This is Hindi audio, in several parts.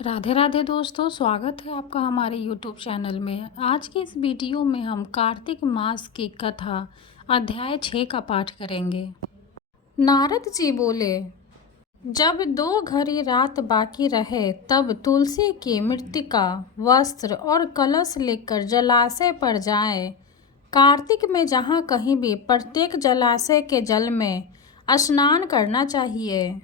राधे राधे दोस्तों, स्वागत है आपका हमारे YouTube चैनल में। आज की इस वीडियो में हम कार्तिक मास की कथा अध्याय 6 का पाठ करेंगे। नारद जी बोले, जब 2 घड़ी रात बाकी रहे तब तुलसी की मृत्तिका, वस्त्र और कलश लेकर जलाशय पर जाएं। कार्तिक में जहाँ कहीं भी प्रत्येक जलाशय के जल में स्नान करना चाहिए।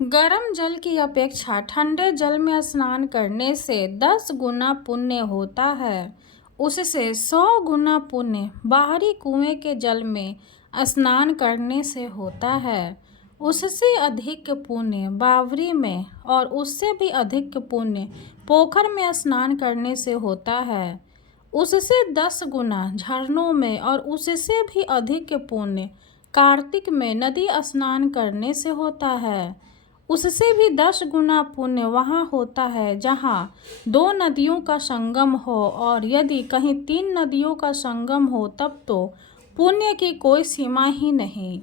गर्म जल की अपेक्षा ठंडे जल में स्नान करने से 10 गुना पुण्य होता है। उससे 100 गुना पुण्य बाहरी कुएं के जल में स्नान करने से होता है। उससे अधिक पुण्य बावरी में और उससे भी अधिक पुण्य पोखर में स्नान करने से होता है। उससे 10 गुना झरनों में और उससे भी अधिक पुण्य कार्तिक में नदी स्नान करने से होता है। उससे भी 10 गुना पुण्य वहाँ होता है जहाँ 2 नदियों का संगम हो, और यदि कहीं 3 नदियों का संगम हो तब तो पुण्य की कोई सीमा ही नहीं।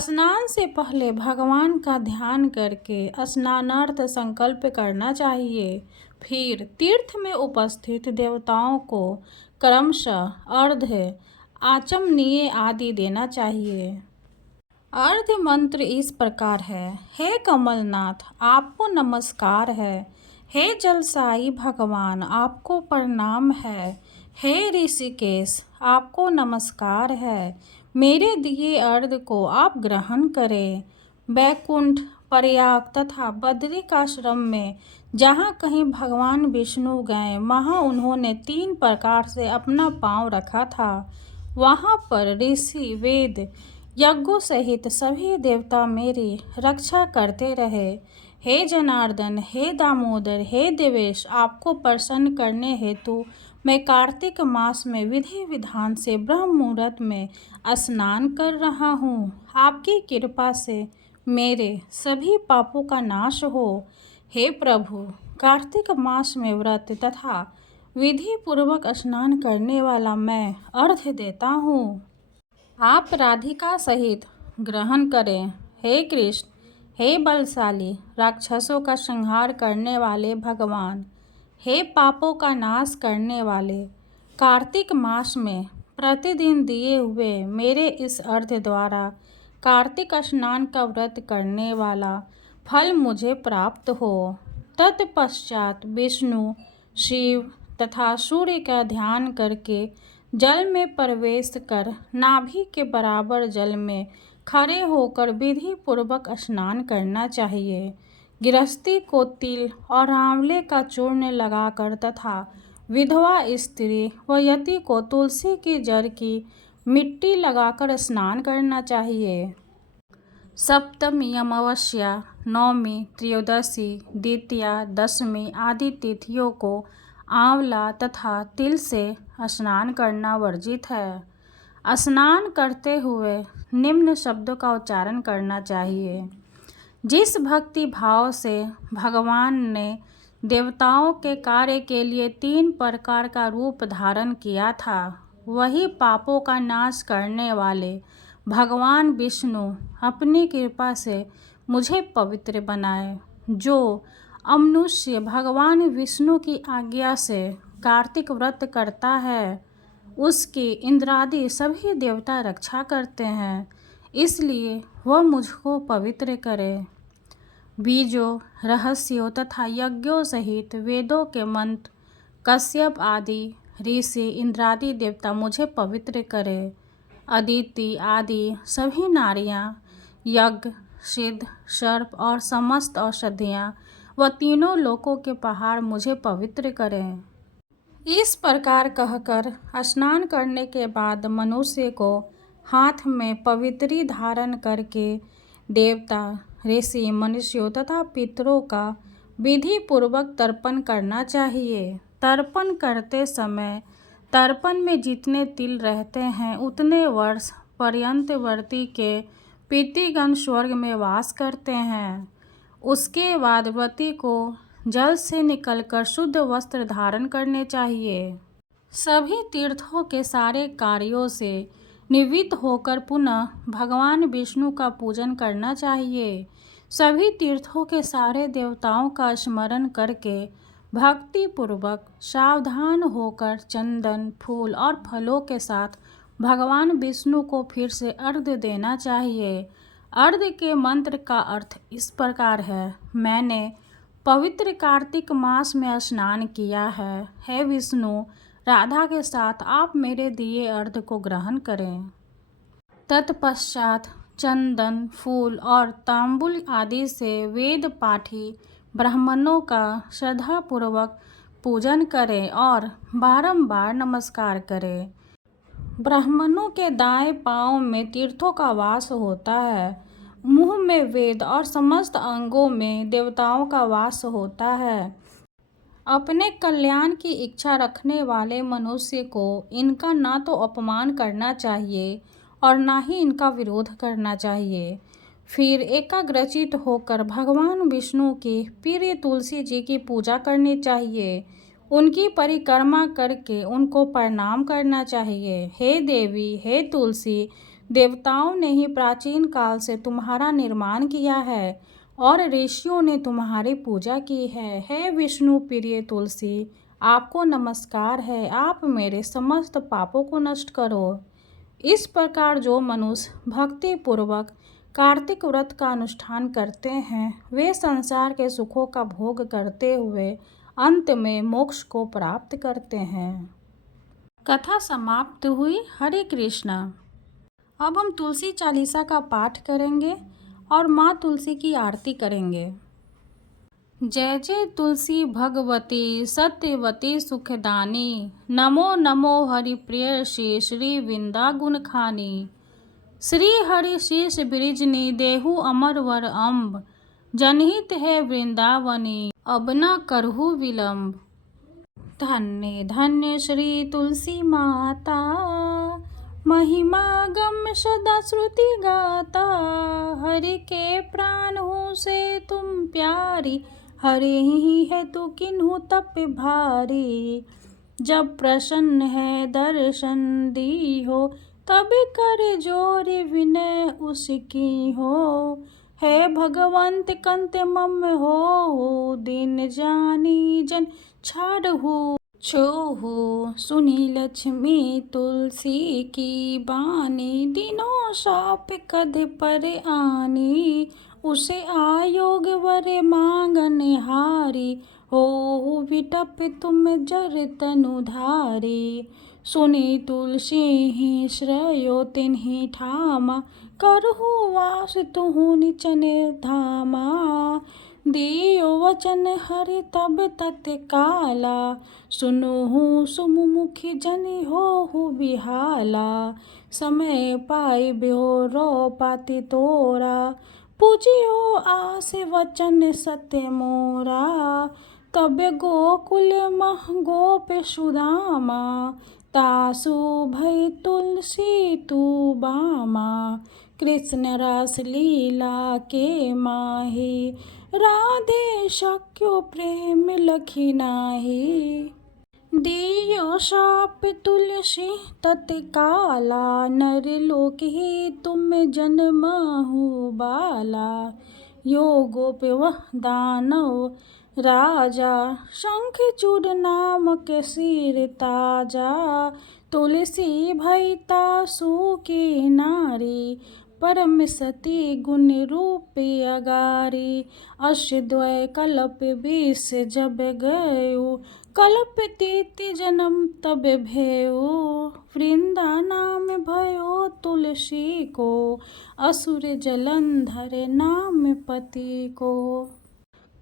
स्नान से पहले भगवान का ध्यान करके स्नानार्थ संकल्प करना चाहिए। फिर तीर्थ में उपस्थित देवताओं को क्रमशः अर्घ्य, आचमनीय आदि देना चाहिए। अर्घ्य मंत्र इस प्रकार है। हे कमलनाथ, आपको नमस्कार है। हे जलसाई भगवान, आपको प्रणाम है। हे ऋषिकेश, आपको नमस्कार है। मेरे दिए अर्घ्य को आप ग्रहण करें। बैकुंठ, प्रयाग तथा बद्रिकाश्रम में जहाँ कहीं भगवान विष्णु गए वहाँ उन्होंने 3 प्रकार से अपना पांव रखा था। वहाँ पर ऋषि, वेद, यज्ञों सहित सभी देवता मेरी रक्षा करते रहे। हे जनार्दन, हे दामोदर, हे देवेश, आपको प्रसन्न करने हेतु मैं कार्तिक मास में विधि विधान से ब्रह्म मुहूर्त में स्नान कर रहा हूँ। आपकी कृपा से मेरे सभी पापों का नाश हो। हे प्रभु, कार्तिक मास में व्रत तथा विधि पूर्वक स्नान करने वाला मैं अर्घ्य देता हूँ। आप राधिका सहित ग्रहण करें। हे कृष्ण, हे बलशाली, राक्षसों का संहार करने वाले भगवान, हे पापों का नाश करने वाले, कार्तिक मास में प्रतिदिन दिए हुए मेरे इस अर्घ्य द्वारा कार्तिक स्नान का व्रत करने वाला फल मुझे प्राप्त हो। तत्पश्चात विष्णु, शिव तथा सूर्य का ध्यान करके जल में प्रवेश कर नाभि के बराबर जल में खड़े होकर विधि पूर्वक स्नान करना चाहिए। गृहस्थी को तिल और आंवले का चूर्ण लगाकर तथा विधवा स्त्री व यति को तुलसी की जड़ की मिट्टी लगाकर स्नान करना चाहिए। सप्तमी, अमावस्या, नवमी, त्रयोदशी, द्वितीया, दशमी आदि तिथियों को आंवला तथा तिल से स्नान करना वर्जित है। स्नान करते हुए निम्न शब्दों का उच्चारण करना चाहिए। जिस भक्ति भाव से भगवान ने देवताओं के कार्य के लिए 3 प्रकार का रूप धारण किया था, वही पापों का नाश करने वाले भगवान विष्णु अपनी कृपा से मुझे पवित्र बनाए। जो अमनुष्य भगवान विष्णु की आज्ञा से कार्तिक व्रत करता है, उसकी इंद्रादि सभी देवता रक्षा करते हैं, इसलिए वह मुझको पवित्र करे। बीजों, रहस्यों तथा यज्ञों सहित वेदों के मंत्र, कश्यप आदि ऋषि, इंद्रादि देवता मुझे पवित्र करे। अदिति आदि सभी नारियां, यज्ञ, सिद्ध, सर्प और समस्त औषधियाँ व तीनों लोकों के पहाड़ मुझे पवित्र करें। इस प्रकार कहकर स्नान करने के बाद मनुष्य को हाथ में पवित्री धारण करके देवता, ऋषि, मनुष्यों तथा पितरों का विधि पूर्वक तर्पण करना चाहिए। तर्पण करते समय तर्पण में जितने तिल रहते हैं उतने वर्ष पर्यंत व्रती के पितृगण स्वर्ग में वास करते हैं। उसके बाद व्रती को जल से निकलकर शुद्ध वस्त्र धारण करने चाहिए। सभी तीर्थों के सारे कार्यों से निवृत्त होकर पुनः भगवान विष्णु का पूजन करना चाहिए। सभी तीर्थों के सारे देवताओं का स्मरण करके भक्ति पूर्वक सावधान होकर चंदन, फूल और फलों के साथ भगवान विष्णु को फिर से अर्घ्य देना चाहिए। अर्घ्य के मंत्र का अर्थ इस प्रकार है। मैंने पवित्र कार्तिक मास में स्नान किया है। हे विष्णु, राधा के साथ आप मेरे दिए अर्घ्य को ग्रहण करें। तत्पश्चात चंदन, फूल और तांबुल आदि से वेद पाठी ब्राह्मणों का श्रद्धापूर्वक पूजन करें और बारंबार नमस्कार करें। ब्राह्मणों के दाएं पांव में तीर्थों का वास होता है, मुंह में वेद और समस्त अंगों में देवताओं का वास होता है। अपने कल्याण की इच्छा रखने वाले मनुष्य को इनका ना तो अपमान करना चाहिए और ना ही इनका विरोध करना चाहिए। फिर एकाग्रचित होकर भगवान विष्णु की प्रिय तुलसी जी की पूजा करनी चाहिए। उनकी परिक्रमा करके उनको प्रणाम करना चाहिए। हे देवी, हे तुलसी, देवताओं ने ही प्राचीन काल से तुम्हारा निर्माण किया है और ऋषियों ने तुम्हारी पूजा की है। हे विष्णु प्रिय तुलसी, आपको नमस्कार है। आप मेरे समस्त पापों को नष्ट करो। इस प्रकार जो मनुष्य भक्ति पूर्वक कार्तिक व्रत का अनुष्ठान करते हैं, वे संसार के सुखों का भोग करते हुए अंत में मोक्ष को प्राप्त करते हैं। कथा समाप्त हुई। हरे कृष्णा। अब हम तुलसी चालीसा का पाठ करेंगे और माँ तुलसी की आरती करेंगे। जय जय तुलसी भगवती सत्यवती सुखदानी, नमो नमो हरिप्रिय श्री वृंदा गुण खानी। श्री हरि शीश ब्रिजनी देहु अमर वर अम्ब, जनहित है वृंदावनी अब न करहु विलंब। धन्य धन्य श्री तुलसी माता, महिमा गम सदा श्रुति गाता। हरि के प्राण हो से तुम प्यारी, हरे ही है तू किन्हु तप भारी। जब प्रसन्न है दर्शन दी हो, तब कर जोर विनय उसकी हो। है भगवंत कंत मम हो, दिन जानी जन छाड़हु छोहु। सुनी लक्ष्मी तुलसी की बानी, दिनों साप कद पर आनी। उसे आयोग वर मांगन हारी, हो विटप तुम जर तनुधारी। सुनी तुलसी ही श्रेयो तिन्हि ठामा, करहु वास तुहु निचन धामा। दियो वचन हरि तब तत्काला, सुनहु सुमुखी जनि होहु बिहाला। समय पाई ब्योरो पाति तोरा, पूजियो आस वचन सत्य मोरा। तब गोकुल मह गोप सुदामा, तासु भई तुलसी तू बामा। कृष्ण रास लीला के माही, राधे शक्यो प्रेम लखी नाही। दियो शाप तुलसी तत्काला, नर लोक ही तुम जन्माहु बाला। यो गोप वह दानव राजा, शंख चूड़ नाम के सिर ताजा। तुलसी भई तासु की नारी, परम सती गुण रूप अगारी। अष्टद्वय कल्प 20 जब गयो, कल्प तीति जन्म तब भयो। वृंदा नाम भयो तुलसी को, असुर जलंधर नाम पति को।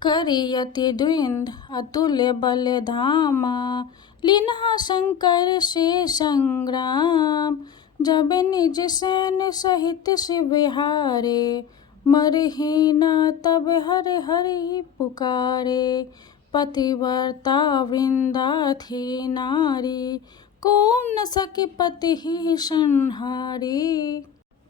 करियति द्विंद अतुल्य बल धामा, लीन्हा शंकर से संग्राम। जब निज सैन्य सहित शिव हारे, मरहि न तब हरि हरि पुकारे। पतिव्रता वृंदा थी नारी, को न सके पति ही संहारी।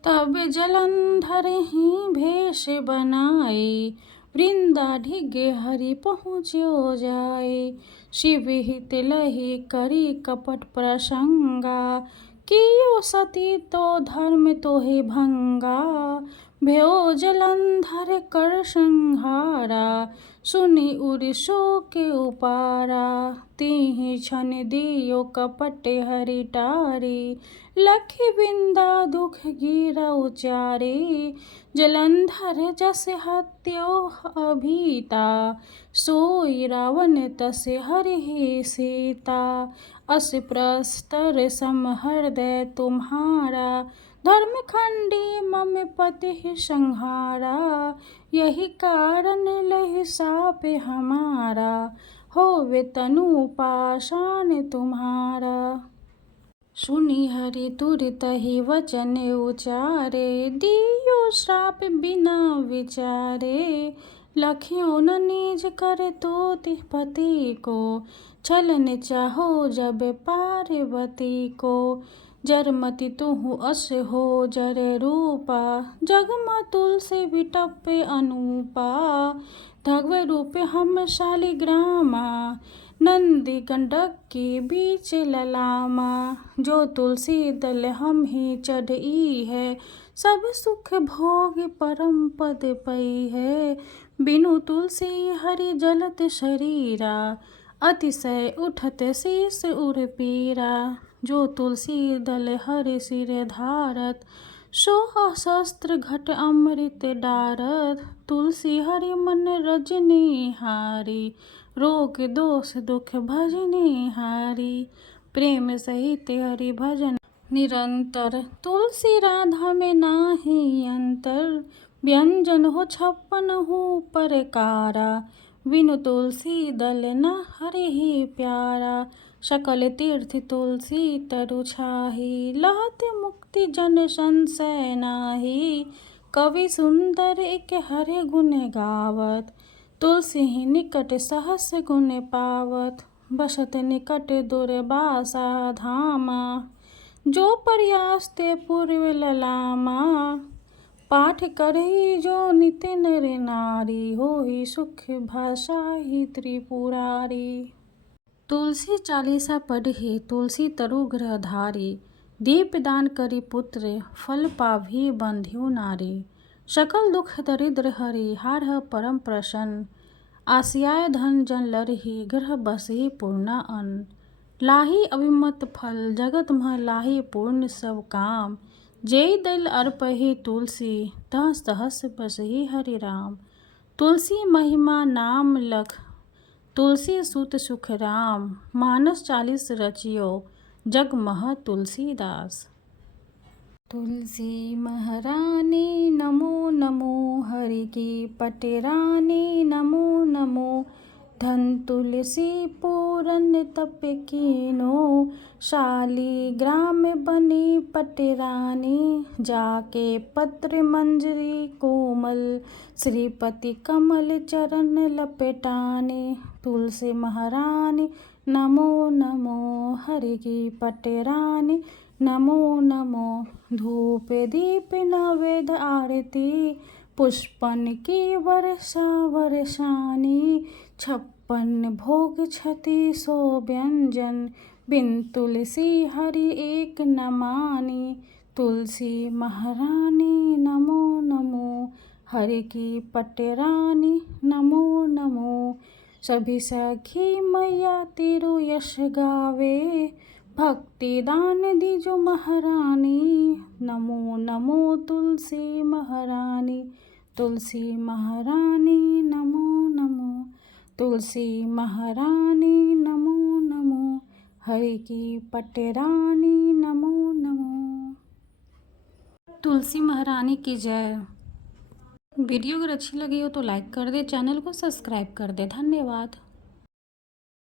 तब जलंधर ही भेष बनाए, वृंदा ढिगे हरि पहुँच्यो जाए। शिव हित लहि करी कपट प्रसंगा, कियो सती तो धर्म तोहि भंगा। भयो जलंधर कर संहारा, सुनि उरि शोके उपारा। तिहि क्षण दियो कपट हरि टारी, लखि बिंदा दुख गिरा उचारी। जलंधर जस हत्यो अभीता, सोई रावण तस हरिहि सीता। अस प्रस्तर सम हृदय तुम्हारा, धर्मखंडी मम पति संहारा। यही कारण लहि साप हमारा, होवे तनु पाषाण तुम्हारा। सुनि हरि तुरत ही वचन उचारे, दियो श्राप बिना विचारे। लखियो न निज कर तो तिह पति को, छलन चाहो जब पार्वती को। जरमति तुहु अस हो जर रूपा, जगमा तुलसी बिटपे अनूपा। धगव रूप हम शालिग्रामा, नंदी गंडक के बीच ललामा। जो तुलसी दल हम ही चढ़ई है, सब सुख भोग परम पद पई है। बिनु तुलसी हरि जलत शरीरा, अतिशय उठत शीस उर पीरा। जो तुलसी दल हरि सिर धारत, सो शस्त्र घट अमृत डारत। तुलसी हरि मन रजनी हारी, रोग दोष दुख भजनी हारी। प्रेम सहित हरि भजन निरंतर, तुलसी राधा में नाही अंतर। व्यंजन हो 56 परकारा, बिनु तुलसी दल न हरिहि प्यारा। सकल तीर्थ तुलसी तरु छाही, लहत मुक्ति जन संशय नाही। कवि सुंदर एक हरि गुण गावत, तुलसी ही निकट सहस गुण पावत। बसत निकट दुर्वासा धामा, जो प्रयास ते पूर्व ललामा। पाठ करहि जो नित नर नारी, होहि सुख भासाहि त्रिपुरारी। तुलसी चालीसा पढ़ि तुलसी तरु ग्रह धारी। दीपदान करि पुत्र, फल पावहि बंध्यो नारी। सकल दुख दरिद्र हरि हारह परम प्रसन्न, आसियाय धन जन लरहि ग्रह बसहि पूर्णा अन्न। लाहि अभिमत फल जगत मह लाहि पूर्ण सब काम। जेहि दल अर्पहि तुलसी, तह सहस बसहि हरि राम। तुलसी महिमा नाम लख, तुलसी सुत सुख राम। मानस 40 रचियो, जग मह तुलसीदास। तुलसी महारानी नमो नमो, हरि की पटरानी नमो नमो। धन तुलसी पूरन तप कीनो, शालिग्राम बनी पटरानी। जाके पत्र मंजरी कोमल, श्रीपति कमल चरण लपेटाने। तुलसी महारानी नमो नमो, हरि की पटरानी नमो नमो। धूप दीप नैवेद्य आरती, पुष्पन की वर्षा वर्षानी। 56 भोग छति सो व्यंजन, बिन तुलसी हरि एक न मानी। तुलसी महारानी नमो नमो, हरि की पटरानी नमो नमो। सभी सखी मैया तेरो यश गावे, भक्ति दान दीजो महारानी। नमो नमो तुलसी महारानी, तुलसी महारानी नमो नमो। तुलसी महारानी नमो नमो, हरि की पटरानी नमो नमो। तुलसी महारानी की जय। वीडियो अगर अच्छी लगी हो तो लाइक कर दे, चैनल को सब्सक्राइब कर दे। धन्यवाद।